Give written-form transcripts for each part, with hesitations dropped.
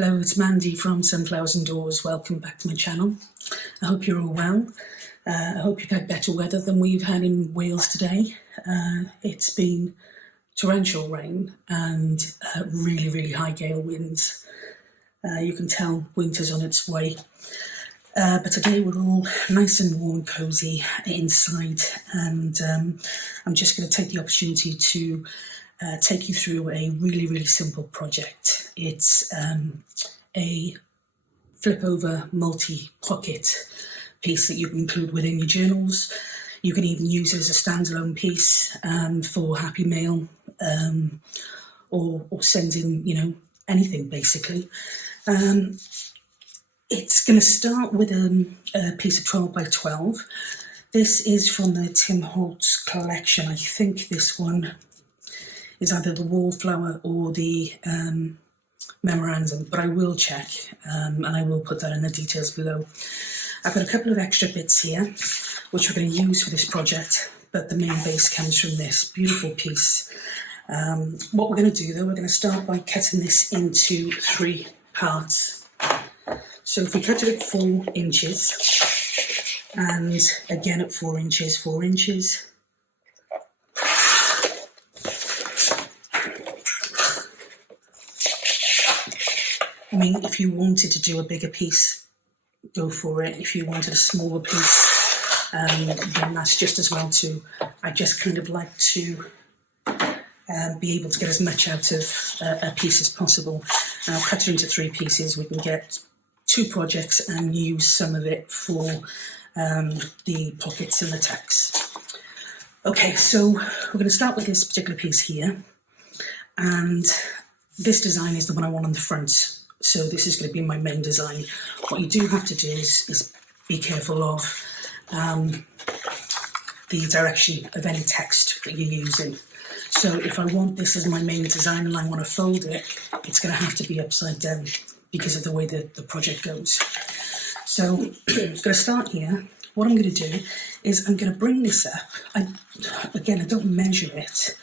Hello, it's Mandy from Sunflowers and Doors. Welcome back to my channel. I hope you're all well. I hope you've had better weather than we've had in Wales today. It's been torrential rain and really high gale winds. You can tell winter's on its way. But today we're all nice and warm and cosy inside, and I'm just going to take the opportunity to take you through a really simple project. It's a flip over multi-pocket piece that you can include within your journals. You can even use it as a standalone piece for happy mail or sending, anything basically. It's going to start with a piece of 12 by 12. This is from the Tim Holtz collection. I think this one is either the wallflower or the memorandum, but I will check and I will put that in the details below. I've got a couple of extra bits here which we're going to use for this project, but the main base comes from this beautiful piece. What we're going to do though, we're going to start by cutting this into 3 parts. So if we cut it at 4 inches, and again at 4 inches, 4 inches, I mean, if you wanted to do a bigger piece, go for it. If you wanted a smaller piece, then that's just as well too. I just kind of like to be able to get as much out of a piece as possible. And I'll cut it into 3 pieces. We can get 2 projects and use some of it for the pockets and the text. Okay, so we're going to start with this particular piece here. And this design is the one I want on the front. So this is going to be my main design. What you do have to do is be careful of the direction of any text that you're using. So if I want this as my main design and I want to fold it, it's going to have to be upside down because of the way that the project goes. So I'm going to start here. What I'm going to do is I'm going to bring this up. Again, I don't measure it.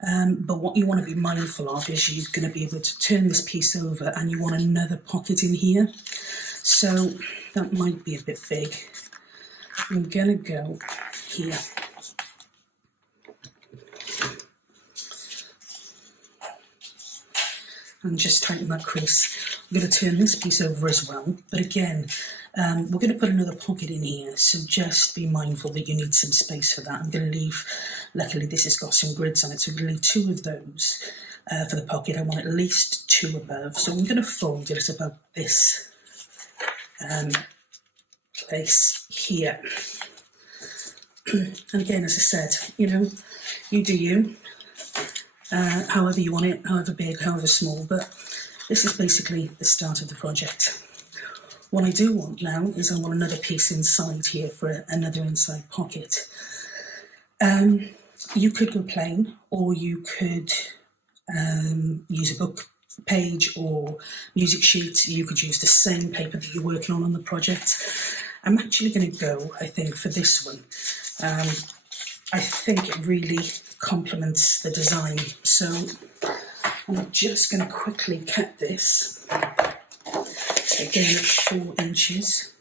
But what you want to be mindful of is you're going to be able to turn this piece over and you want another pocket in here. So that might be a bit big. I'm going to go here. And just tighten that crease. I'm going to turn this piece over as well. But again, we're going to put another pocket in here, so just be mindful that you need some space for that. I'm going to leave, luckily this has got some grids on it, so I'm going to leave 2 of those for the pocket. I want at least 2 above, so I'm going to fold it at about this place here. And again, as I said, you do you, however you want it, however big, however small, but this is basically the start of the project. What I do want now is I want another piece inside here for another inside pocket. You could go plain, or you could use a book page or music sheet. You could use the same paper that you're working on the project. I'm actually going to go, I think, for this one. I think it really complements the design. So I'm just going to quickly cut this. Again at 4 inches,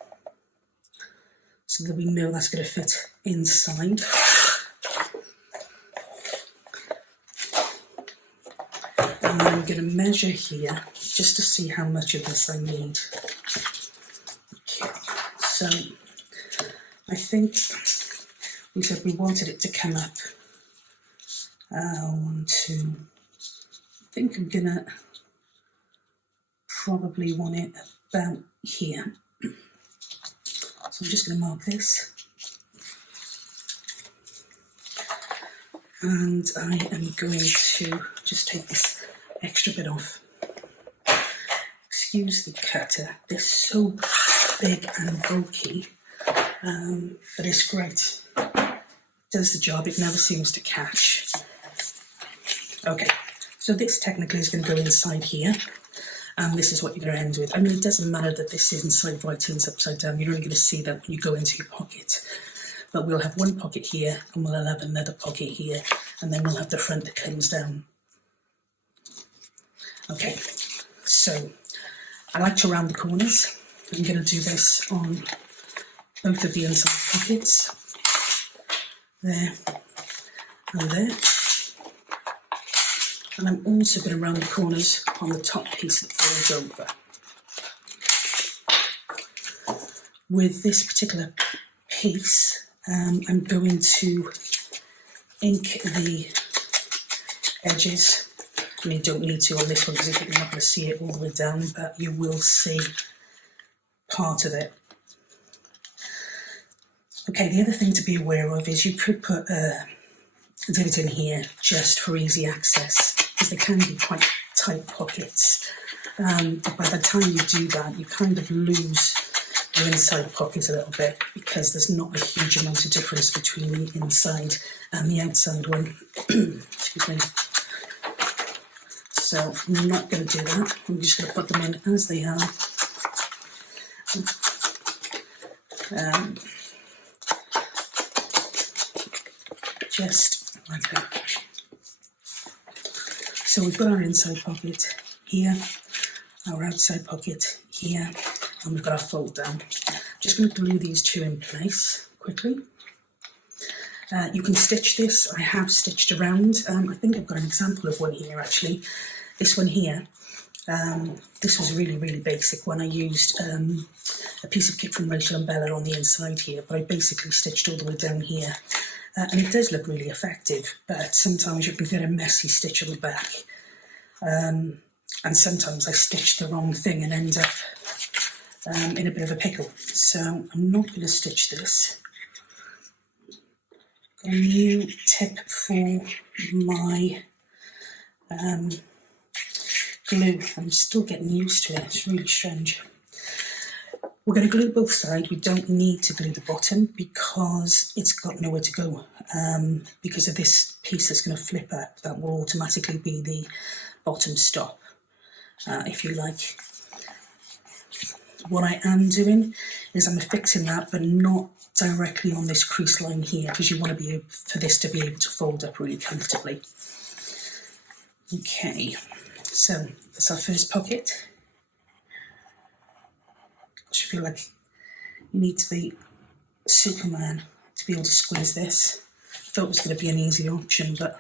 so that we know that's going to fit inside. And I'm going to measure here just to see how much of this I need. Okay, so I think we said we wanted it to come up 1, 2. I think I'm going to probably want it about here. So I'm just going to mark this. And I am going to just take this extra bit off. Excuse the cutter, they're so big and bulky, but it's great. It does the job, it never seems to catch. Okay, so this technically is going to go inside here. And this is what you're going to end with. I mean, it doesn't matter that this is inside right and upside down. You're only going to see that when you go into your pocket. But we'll have 1 pocket here, and we'll have another pocket here, and then we'll have the front that comes down. Okay, so I like to round the corners. I'm going to do this on both of the inside pockets, there and there. And I'm also going to round the corners on the top piece that folds over. With this particular piece, I'm going to ink the edges. I mean, you don't need to on this one because you're not going to see it all the way down, but you will see part of it. Okay, the other thing to be aware of is you could put a divot in here just for easy access, because they can be quite tight pockets. But by the time you do that, you kind of lose your inside pocket a little bit, because there's not a huge amount of difference between the inside and the outside one. Excuse me. So I'm not going to do that. I'm just going to put them in as they are. Just like that. So we've got our inside pocket here, our outside pocket here, and we've got our fold down. Just going to glue these two in place quickly. You can stitch this. I have stitched around. I think I've got an example of one here actually. This one here, this was really, really basic when I used a piece of kit from Rachel and Bella on the inside here, but I basically stitched all the way down here. And it does look really effective, but sometimes you can get a messy stitch on the back. And sometimes I stitch the wrong thing and end up in a bit of a pickle. So I'm not going to stitch this. A new tip for my glue. I'm still getting used to it. It's really strange. We're going to glue both sides. We don't need to glue the bottom because it's got nowhere to go. Because of this piece that's going to flip up, that will automatically be the bottom stop, if you like. What I am doing is I'm affixing that, but not directly on this crease line here, because you want to be able, for this to be able to fold up really comfortably. Okay, so that's our first pocket. I should feel like you need to be Superman to be able to squeeze this. I thought it was going to be an easy option, but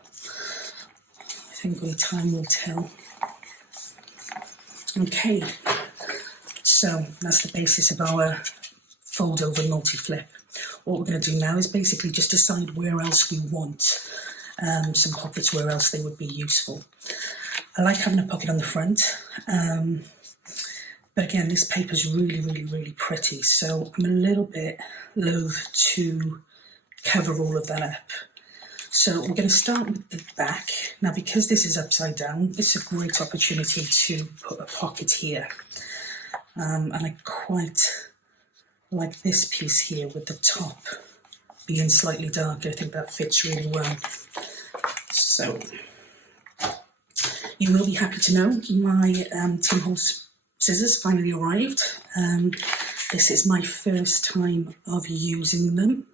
I think only time will tell. Okay, so that's the basis of our fold over multi-flip. What we're going to do now is basically just decide where else we want some pockets, where else they would be useful. I like having a pocket on the front, but again, this paper is really, really, really pretty, so I'm a little bit loath to cover all of that up. So we're going to start with the back. Now, because this is upside down, it's a great opportunity to put a pocket here. And I quite like this piece here with the top being slightly darker. I think that fits really well. So you will be happy to know my Tim Holtz scissors finally arrived. This is my first time of using them.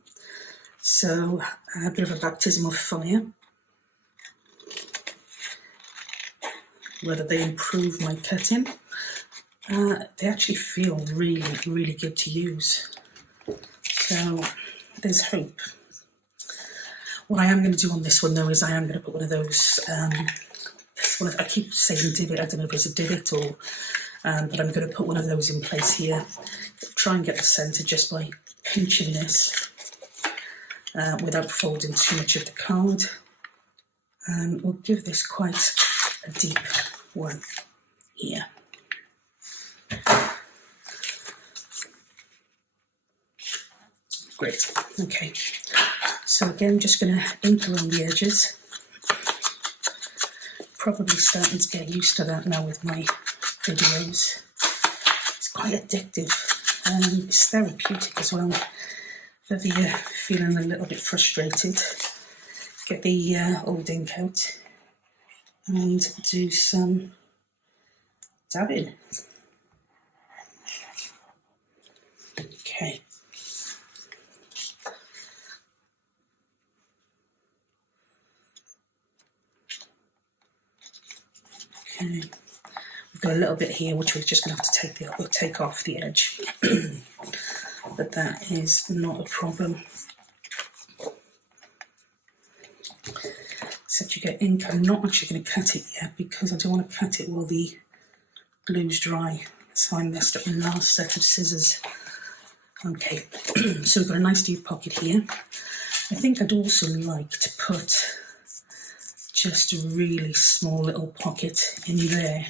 So a bit of a baptism of fire. Whether they improve my cutting. They actually feel really, really good to use. So there's hope. What I am going to do on this one though is I am going to put one of those, I keep saying divot, I don't know if it's a divot or, but I'm going to put one of those in place here. Try and get the centre just by pinching this without folding too much of the card. And we'll give this quite a deep one here. Great, okay. So again, just going to ink around the edges. Probably starting to get used to that now with my videos. It's quite addictive and it's therapeutic as well. If you're feeling a little bit frustrated, get the old ink out and do some dabbing. Okay. Okay, we've got a little bit here which we're just going to have to take off the edge, but that is not a problem. Except you get ink. I'm not actually going to cut it yet because I don't want to cut it while the glue's dry. So I messed up my last set of scissors. Okay, so we've got a nice deep pocket here. I think I'd also like to put just a really small little pocket in there.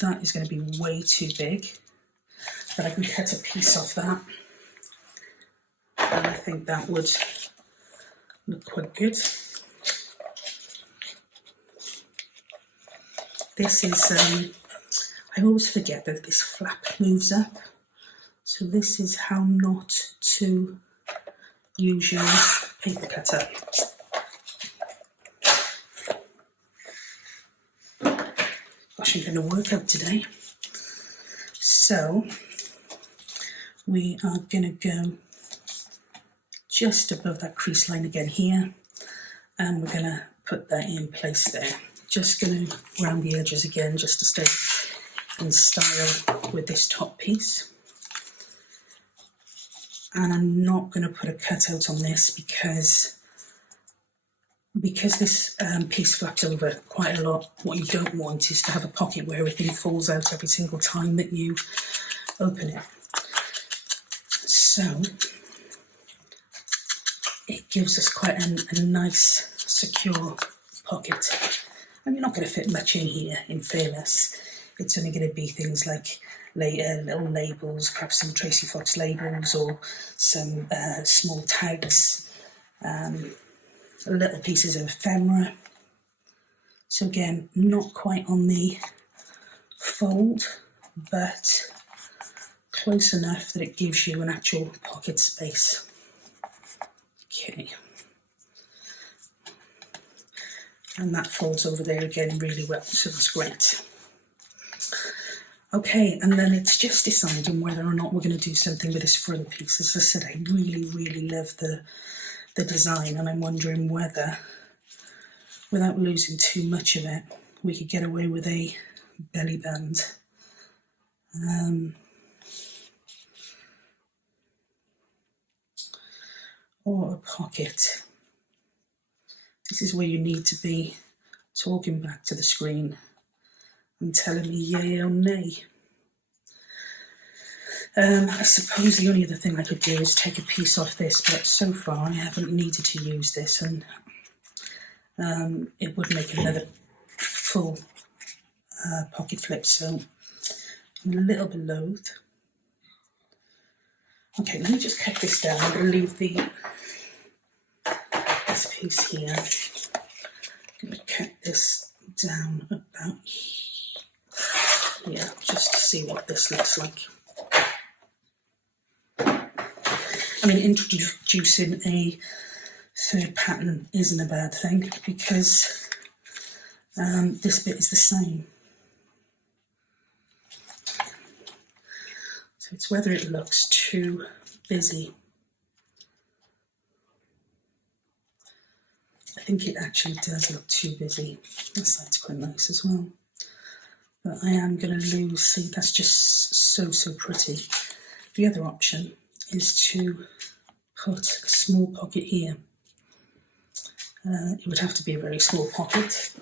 That is going to be way too big, but I can cut a piece off that, and I think that would look quite good. This is, I always forget that this flap moves up, so this is how not to use your paper cutter. Gosh, I'm going to work out today. So we are going to go just above that crease line again here, and we're going to put that in place there. Just going to round the edges again just to stay in style with this top piece. And I'm not going to put a cutout on this because this piece flaps over quite a lot. What you don't want is to have a pocket where everything falls out every single time that you open it. So it gives us quite a nice, secure pocket. And you're not going to fit much in here, in fairness. It's only going to be things like little labels, perhaps some Tracy Fox labels or some small tags, little pieces of ephemera. So again, not quite on the fold, but close enough that it gives you an actual pocket space. Okay. And that folds over there again really well, so that's great. Okay, and then it's just deciding whether or not we're going to do something with this front piece. As I said, I really, really love the design, and I'm wondering whether, without losing too much of it, we could get away with a belly band. Or a pocket. This is where you need to be talking back to the screen and telling me yay or nay. I suppose the only other thing I could do is take a piece off this, but so far I haven't needed to use this, and it would make another full pocket flip, so I'm a little bit loath. Okay, let me just cut this down. I'm going to leave this piece here. I'm going to cut this down about here, just to see what this looks like. I mean, introducing a third pattern isn't a bad thing because this bit is the same. So it's whether it looks too busy. I think it actually does look too busy. That side's quite nice as well. But I am going to lose, see, that's just so pretty. The other option is to put a small pocket here. It would have to be a very small pocket,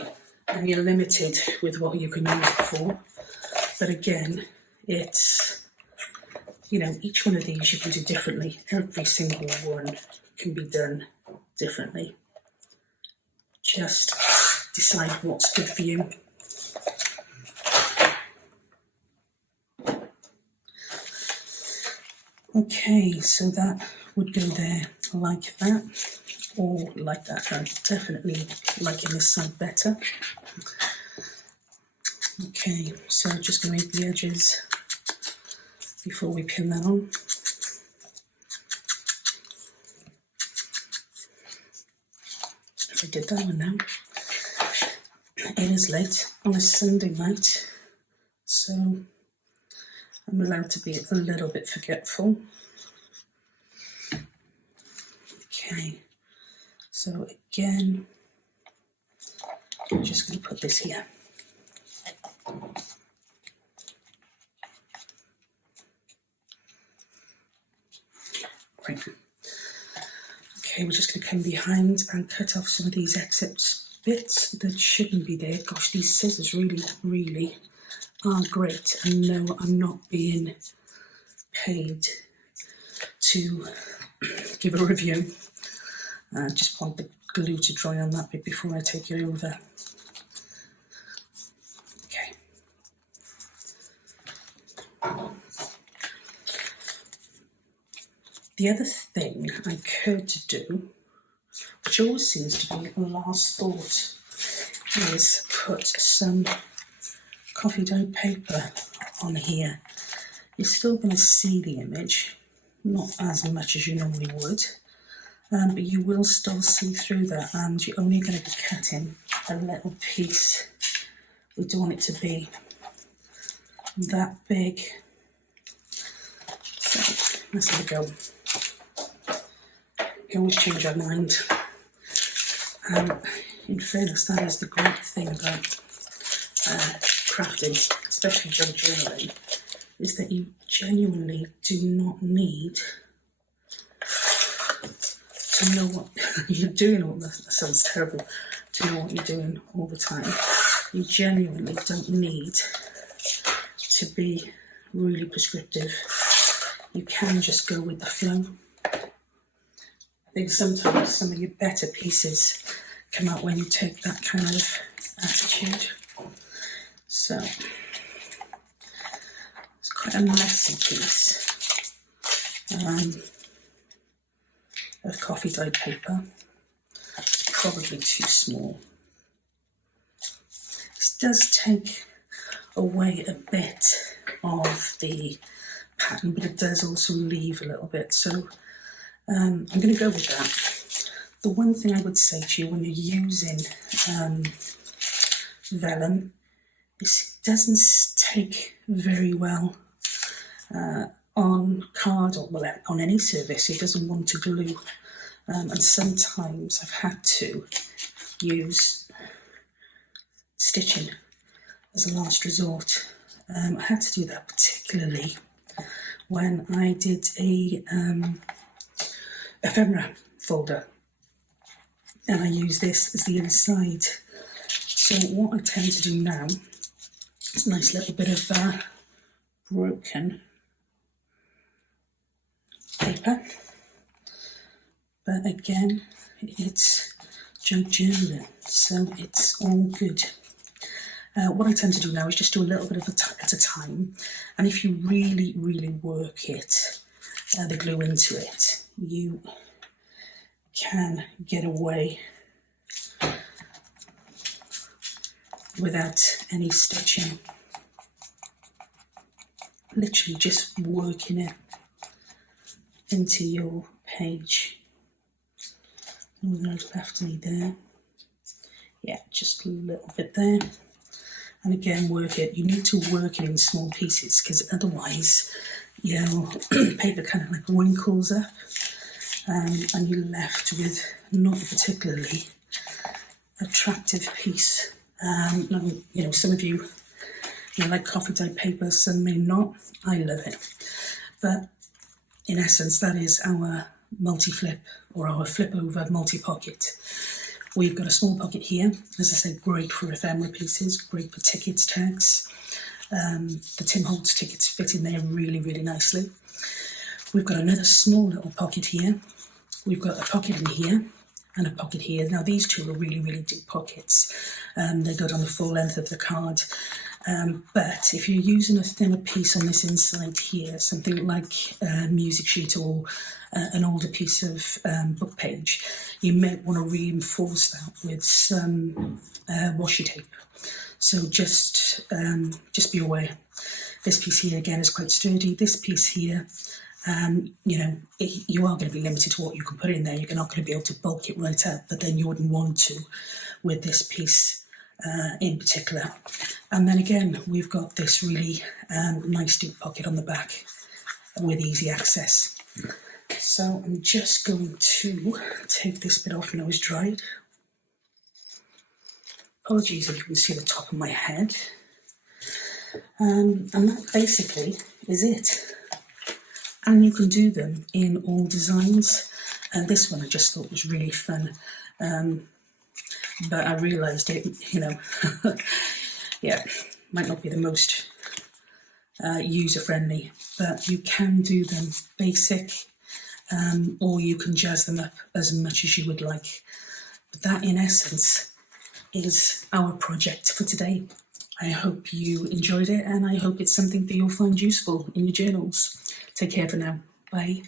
and you're limited with what you can use it for. But again, it's, you know, each one of these you can do differently. Every single one can be done differently. Just decide what's good for you. Okay, so that would go there like that, or like that. I'm definitely liking this side better. Okay, so just going to make the edges before we pin that on. If I did that one now. It is late on a Sunday night, so I'm allowed to be a little bit forgetful. Okay, so again, I'm just going to put this here. Right. Okay, we're just going to come behind and cut off some of these excess bits that shouldn't be there. Gosh, these scissors really are great. And no, I'm not being paid to give a review. I just want the glue to dry on that bit before I take it over. Okay. The other thing I could do, which always seems to be a last thought, is put some coffee dyed paper on here. You're still going to see the image, not as much as you normally would, but you will still see through that, and you're only going to be cutting a little piece. We don't want it to be that big. So let's have a go. You can always change your mind. In fairness, that is the great thing about crafting, especially junk journaling, is that you genuinely do not need to know what you're doing all that sounds terrible, to know what you're doing all the time. You genuinely don't need to be really prescriptive. You can just go with the flow. I think sometimes some of your better pieces come out when you take that kind of attitude. So it's quite a messy piece of coffee dyed paper. It's probably too small. This does take away a bit of the pattern, but it does also leave a little bit. So I'm going to go with that. The one thing I would say to you when you're using vellum is it doesn't take very well on card or on any surface. It doesn't want to glue, and sometimes I've had to use stitching as a last resort. I had to do that particularly when I did a ephemera folder, and I use this as the inside. So what I tend to do now is a nice little bit of broken paper, but again it's junk journaling, so it's all good. What I tend to do now is just do a little bit at a time, and if you really work it, the glue into it, you can get away without any stitching. Literally just working it into your page. There's left any there. Yeah, just a little bit there. And again, work it. You need to work it in small pieces, because otherwise your paper kind of like wrinkles up, and you're left with not a particularly attractive piece. You know, some of you like coffee dyed paper, some may not. I love it. But in essence, that is our multi-flip or our flip over multi-pocket. We've got a small pocket here, as I said, great for ephemera pieces, great for tickets, tags. The Tim Holtz tickets fit in there really nicely. We've got another small little pocket here. We've got a pocket in here and a pocket here. Now these two are really deep pockets. They go down the full length of the card. But if you're using a thinner piece on this inside here, something like a music sheet or an older piece of book page, you may want to reinforce that with some washi tape. So just be aware. This piece here again is quite sturdy. This piece here, you know, you are going to be limited to what you can put in there. You're not going to be able to bulk it right up, but then you wouldn't want to with this piece in particular. And then again, we've got this really nice deep pocket on the back with easy access. So I'm just going to take this bit off now it's dried, Apologies if you can see the top of my head. And that basically is it. And you can do them in all designs. And this one I just thought was really fun. But I realised it, yeah, might not be the most user-friendly, but you can do them basic, or you can jazz them up as much as you would like. But that, in essence, is our project for today. I hope you enjoyed it, and I hope it's something that you'll find useful in your journals. Take care for now. Bye.